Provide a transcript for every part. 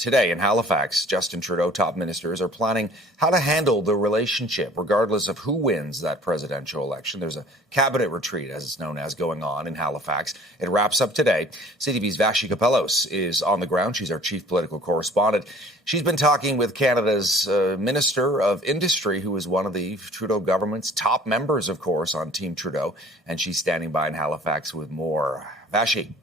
today in Halifax. Justin Trudeau top ministers are planning how to handle the relationship, regardless of who wins that presidential election. There's a cabinet retreat, as it's known as, going on in Halifax. It wraps up today. CTV's Vassy Kapelos is on the ground. She's our chief political correspondent. She's been talking with Canada's Minister of Industry, who is one of the Trudeau government's top members, of course, on Team Trudeau. And she's standing by in Halifax with more. Vassy.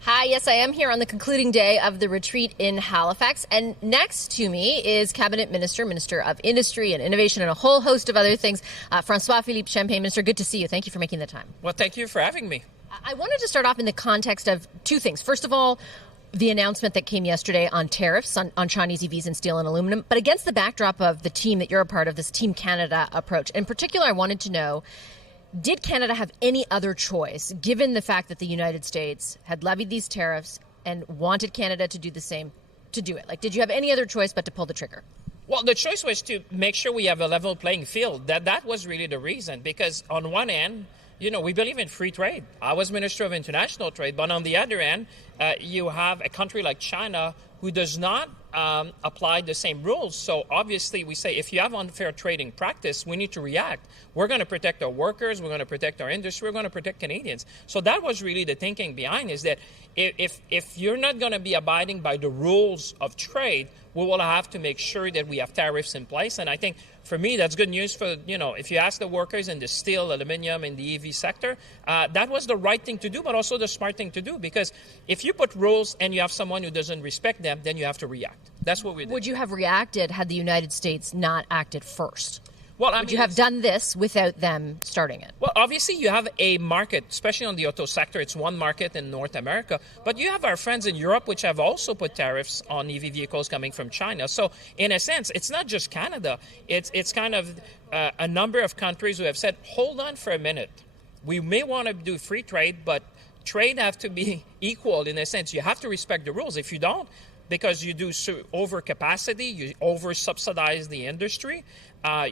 Hi, yes, I am here on the concluding day of the retreat in Halifax. And next to me is Cabinet Minister of Industry and Innovation and a whole host of other things, François-Philippe Champagne. Minister, good to see you. Thank you for making the time. Well, thank you for having me. I wanted to start off in the context of two things. First of all, the announcement that came yesterday on tariffs on Chinese EVs and steel and aluminum, but against the backdrop of the team that you're a part of, this Team Canada approach. In particular, I wanted to know, did Canada have any other choice, given the fact that the United States had levied these tariffs and wanted Canada to do the same, to do it? Like, did you have any other choice but to pull the trigger? Well, the choice was to make sure we have a level playing field. That was really the reason, because on one end, you know, we believe in free trade. I was Minister of International Trade, but on the other end, you have a country like China who does not apply the same rules. So obviously we say, if you have unfair trading practice, we need to react. We're going to protect our workers, we're going to protect our industry, we're going to protect Canadians. So that was really the thinking behind, is that if you're not going to be abiding by the rules of trade, we will have to make sure that we have tariffs in place. And I think, for me, that's good news for, you know, if you ask the workers in the steel, aluminum, in the EV sector, that was the right thing to do, but also the smart thing to do. Because if you put rules and you have someone who doesn't respect them, then you have to react. That's what we did. Would you have reacted had the United States not acted first? Well, Would you have done this without them starting it? Well, obviously, you have a market, especially on the auto sector. It's one market in North America. But you have our friends in Europe, which have also put tariffs on EV vehicles coming from China. So, in a sense, it's not just Canada. It's kind of a number of countries who have said, hold on for a minute. We may want to do free trade, but trade have to be equal in a sense. You have to respect the rules. If you don't, because you do overcapacity, you over-subsidize the industry,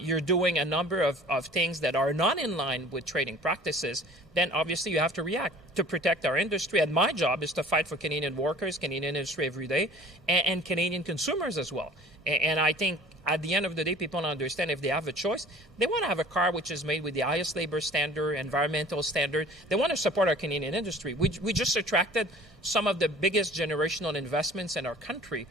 you're doing a number of things that are not in line with trading practices, then obviously you have to react to protect our industry. And my job is to fight for Canadian workers, Canadian industry every day, and Canadian consumers as well. And I think at the end of the day, people understand if they have a choice, they want to have a car which is made with the highest labor standard, environmental standard. They want to support our Canadian industry. We just attracted some of the biggest generational investments in our country.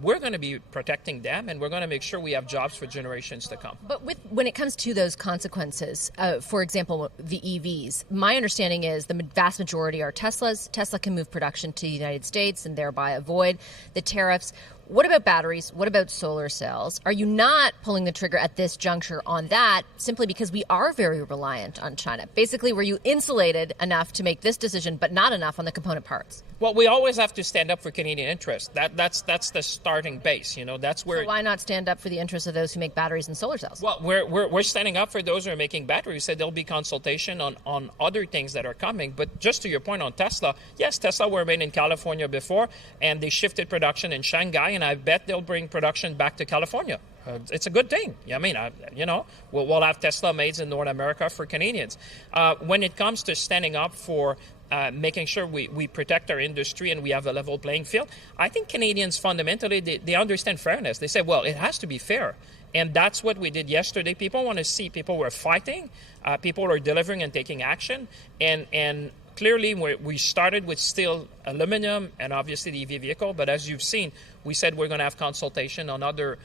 We're going to be protecting them, and we're going to make sure we have jobs for generations to come. But when it comes to those consequences, for example, the EVs, my understanding is the vast majority are Teslas. Tesla can move production to the United States and thereby avoid the tariffs. What about batteries? What about solar cells? Are you not pulling the trigger at this juncture on that simply because we are very reliant on China? Basically, were you insulated enough to make this decision, but not enough on the component parts? Well, we always have to stand up for Canadian interests. That's the starting base. You know, that's where. So why not stand up for the interests of those who make batteries and solar cells? Well, we're standing up for those who are making batteries. We said there'll be consultation on other things that are coming. But just to your point on Tesla, yes, Tesla were made in California before, and they shifted production in Shanghai, and I bet they'll bring production back to California. It's a good thing. I mean, we'll have Tesla made in North America for Canadians. When it comes to standing up for making sure we protect our industry and we have a level playing field, I think Canadians fundamentally, they understand fairness. They say, well, it has to be fair. And that's what we did yesterday. People want to see people were fighting, people are delivering and taking action. And clearly, we started with steel, aluminum, and obviously the EV vehicle. But as you've seen, we said we're going to have consultation on other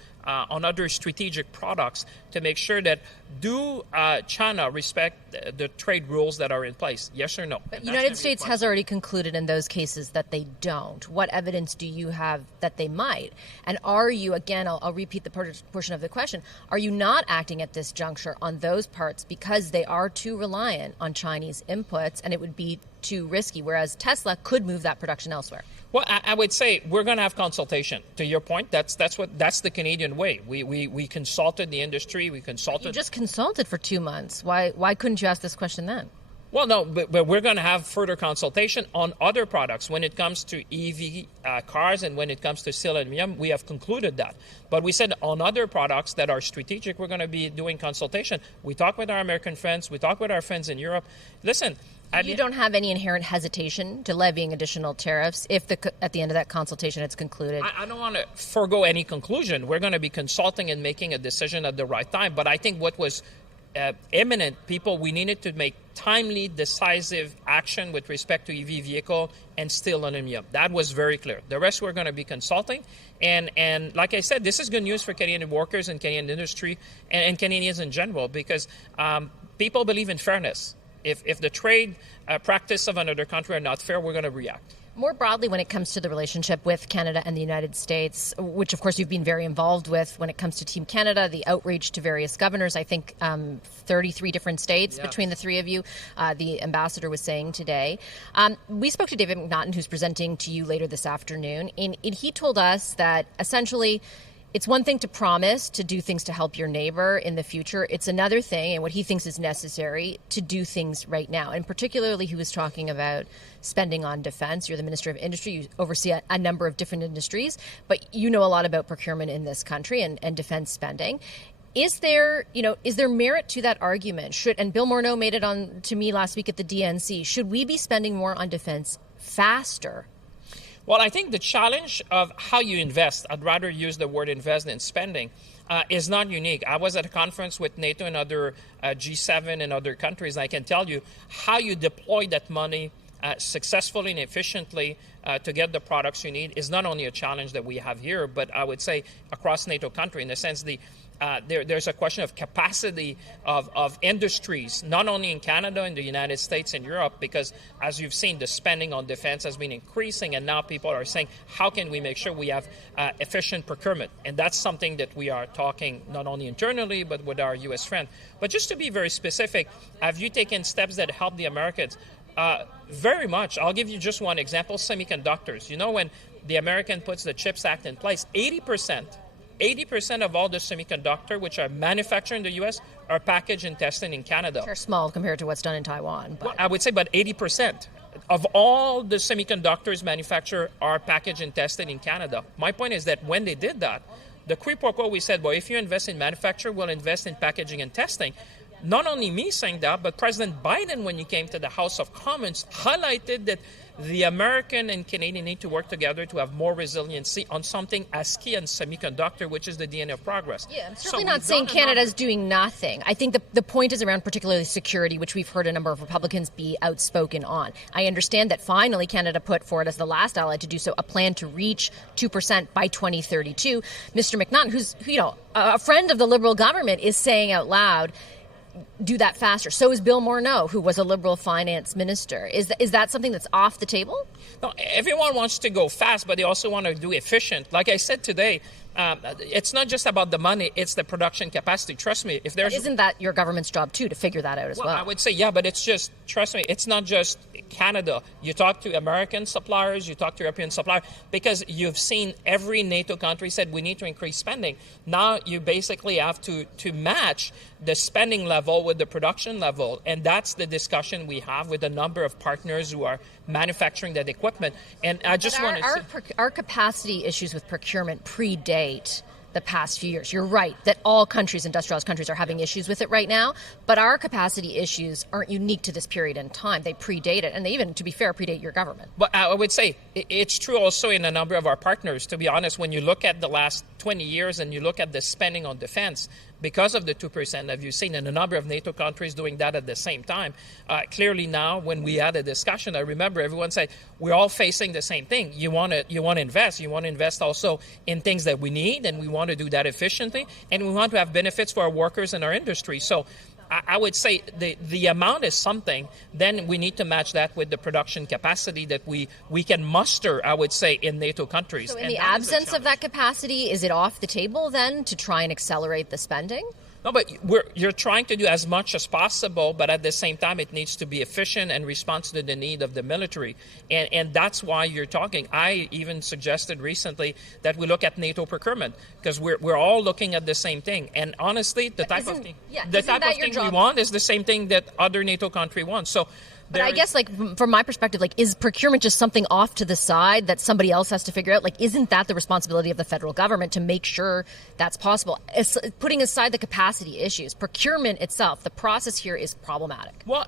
strategic products to make sure that China respect the trade rules that are in place? Yes or no? But the United States has already concluded in those cases that they don't. What evidence do you have that they might? And are you, again, I'll repeat the portion of the question, are you not acting at this juncture on those parts because they are too reliant on Chinese inputs and it would be too risky, whereas Tesla could move that production elsewhere? Well, I would say we're going to have consultation. To your point, that's the Canadian way. We consulted the industry. We consulted. You just consulted for 2 months. Why couldn't you ask this question then? Well, no, but we're going to have further consultation on other products. When it comes to EV cars and when it comes to steel and aluminum, we have concluded that. But we said on other products that are strategic, we're going to be doing consultation. We talk with our American friends. We talk with our friends in Europe. Listen, You don't have any inherent hesitation to levying additional tariffs if at the end of that consultation it's concluded? I don't want to forego any conclusion. We're going to be consulting and making a decision at the right time. But I think what was imminent, we needed to make timely, decisive action with respect to EV vehicle and steel aluminum. That was very clear. The rest we're going to be consulting. And like I said, this is good news for Canadian workers and Canadian industry and Canadians in general, because people believe in fairness. If the trade practice of another country are not fair, we're going to react. More broadly, when it comes to the relationship with Canada and the United States, which of course you've been very involved with when it comes to Team Canada, the outreach to various governors, I think 33 different states between the three of you, the ambassador was saying today. We spoke to David McNaughton, who's presenting to you later this afternoon, and he told us that essentially it's one thing to promise to do things to help your neighbor in the future. It's another thing, and what he thinks is necessary, to do things right now. And particularly, he was talking about spending on defense. You're the Minister of Industry. You oversee a number of different industries, but you know a lot about procurement in this country and defense spending. Is there merit to that argument? And Bill Morneau made it on to me last week at the DNC. Should we be spending more on defense faster? Well, I think the challenge of how you invest, I'd rather use the word invest than spending, is not unique. I was at a conference with NATO and other G7 and other countries, and I can tell you how you deploy that money successfully and efficiently to get the products you need is not only a challenge that we have here, but I would say across NATO country, in the sense there's a question of capacity of industries, not only in Canada, in the United States and Europe, because as you've seen, the spending on defense has been increasing, and now people are saying, how can we make sure we have efficient procurement? And that's something that we are talking not only internally, but with our U.S. friend. But just to be very specific, have you taken steps that help the Americans? Very much. I'll give you just one example, semiconductors. You know, when the American puts the CHIPS Act in place, 80% of all the semiconductor which are manufactured in the U.S. are packaged and tested in Canada. They're small compared to what's done in Taiwan. But. Well, I would say about 80% of all the semiconductors manufactured are packaged and tested in Canada. My point is that when they did that, the quid pro quo, we said, well, if you invest in manufacturing, we'll invest in packaging and testing. Not only me saying that, but President Biden, when he came to the House of Commons, highlighted that the American and Canadian need to work together to have more resiliency on something as key as semiconductor, which is the DNA of progress. Yeah, I'm certainly not saying Canada's doing nothing. I think the point is around particularly security, which we've heard a number of Republicans be outspoken on. I understand that finally Canada put forward, as the last ally to do so, a plan to reach 2% by 2032. Mr. McNaughton, who's a friend of the Liberal government, is saying out loud, do that faster. So is Bill Morneau, who was a Liberal finance minister. Is that something that's off the table? No, everyone wants to go fast, but they also want to do efficient. Like I said today, it's not just about the money, it's the production capacity. Trust me, isn't that your government's job too, to figure that out as well? I would say, yeah, but trust me, it's not just Canada. You talk to American suppliers, you talk to European suppliers, because you've seen every NATO country said we need to increase spending. Now you basically have to match the spending level with the production level, and that's the discussion we have with a number of partners who are manufacturing that equipment. And I just want to our capacity issues with procurement predate the past few years. You're right that all countries, industrialized countries, are having issues with it right now, but our capacity issues aren't unique to this period in time. They predate it, and they even, to be fair, predate your government. But I would say it's true also in a number of our partners. To be honest, when you look at the last 20 years and you look at the spending on defense, because of the 2%, have you seen in a number of NATO countries doing that at the same time? Clearly now, when we had a discussion, I remember everyone said, we're all facing the same thing. You want to invest. You want to invest also in things that we need, and we want to do that efficiently, and we want to have benefits for our workers and our industry. So I would say the amount is something. Then we need to match that with the production capacity that we can muster, I would say, in NATO countries. So in the absence of that capacity, is it off the table then to try and accelerate the spending? No, but you're trying to do as much as possible, but at the same time, it needs to be efficient and respond to the need of the military. And that's why you're talking. I even suggested recently that we look at NATO procurement, because we're all looking at the same thing. And honestly, the type of thing we want is the same thing that other NATO country wants. So. But I guess, from my perspective, is procurement just something off to the side that somebody else has to figure out? Isn't that the responsibility of the federal government to make sure that's possible? Putting aside the capacity issues, procurement itself, the process here is problematic. Well,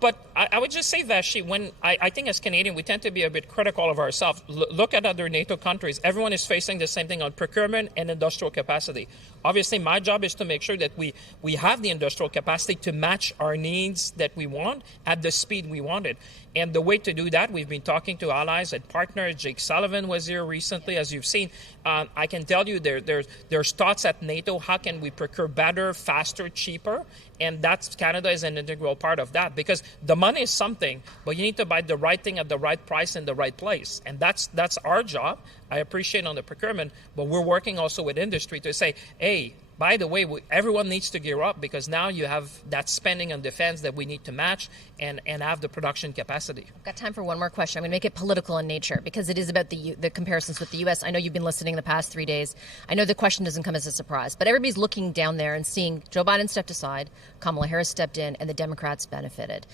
But I would just say, Vassy, when I think as Canadian, we tend to be a bit critical of ourselves. Look at other NATO countries. Everyone is facing the same thing on procurement and industrial capacity. Obviously, my job is to make sure that we have the industrial capacity to match our needs that we want at the speed we want it. And the way to do that, we've been talking to allies and partners. Jake Sullivan was here recently, as you've seen. I can tell you there's thoughts at NATO, how can we procure better, faster, cheaper? And Canada is an integral part of that, because the money is something, but you need to buy the right thing at the right price in the right place. And that's our job. I appreciate on the procurement, but we're working also with industry to say, hey, by the way, everyone needs to gear up, because now you have that spending on defense that we need to match and have the production capacity. I've got time for one more question. I'm going to make it political in nature, because it is about the comparisons with the U.S. I know you've been listening the past 3 days. I know the question doesn't come as a surprise, but everybody's looking down there and seeing Joe Biden stepped aside, Kamala Harris stepped in, and the Democrats benefited.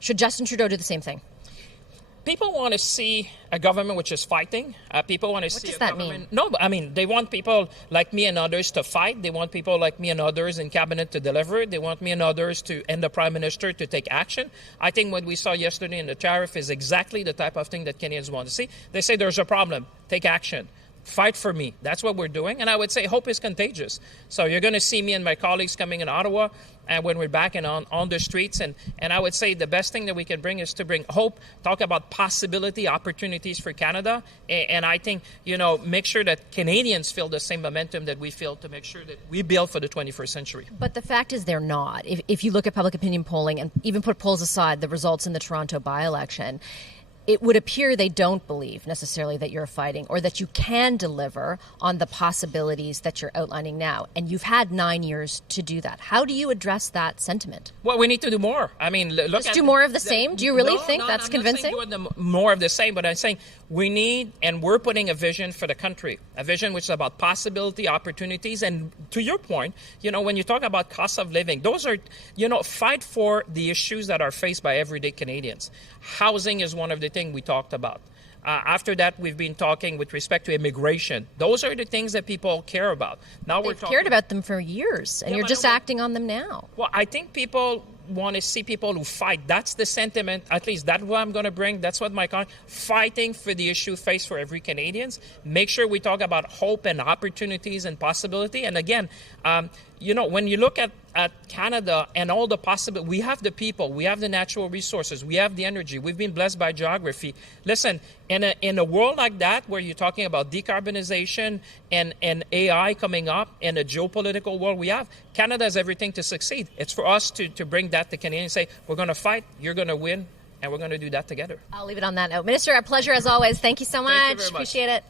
Should Justin Trudeau do the same thing? People want to see a government which is fighting. People want to see a government. What does that mean? No, I mean, they want people like me and others to fight. They want people like me and others in cabinet to deliver. They want me and others and the Prime Minister to take action. I think what we saw yesterday in the tariff is exactly the type of thing that Canadians want to see. They say there's a problem. Take action. Fight for me. That's what we're doing. And I would say hope is contagious. So you're going to see me and my colleagues coming in Ottawa and when we're back and on the streets. And I would say the best thing that we can bring is to bring hope, talk about possibility, opportunities for Canada. And I think, make sure that Canadians feel the same momentum that we feel to make sure that we build for the 21st century. But the fact is they're not. If you look at public opinion polling and even put polls aside, the results in the Toronto by-election, it would appear they don't believe necessarily that you're fighting or that you can deliver on the possibilities that you're outlining now. And you've had 9 years to do that. How do you address that sentiment? Well, we need to do more. I mean, Just do more of the same? Do you really think that's convincing? I'm not saying more of the same, but I'm saying we need, and we're putting a vision for the country, a vision which is about possibility, opportunities. And to your point, when you talk about cost of living, those are, fight for the issues that are faced by everyday Canadians. Housing is one of the things we talked about. After that, we've been talking with respect to immigration. Those are the things that people care about. Now They've cared about them for years, and you're just acting on them now. Well, I think people want to see people who fight. That's the sentiment. At least that's what I'm going to bring. That's what fighting for the issue faced for every Canadians. Make sure we talk about hope and opportunities and possibility. And again, when you look at Canada and all the possibilities, we have the people, we have the natural resources, we have the energy, we've been blessed by geography. Listen, in a world like that where you're talking about decarbonization and AI coming up in a geopolitical world Canada has everything to succeed. It's for us to bring that to Canadians and say, we're going to fight, you're going to win, and we're going to do that together. I'll leave it on that note. Minister, a pleasure as always. Thank you so much. Thank you very much. Appreciate it.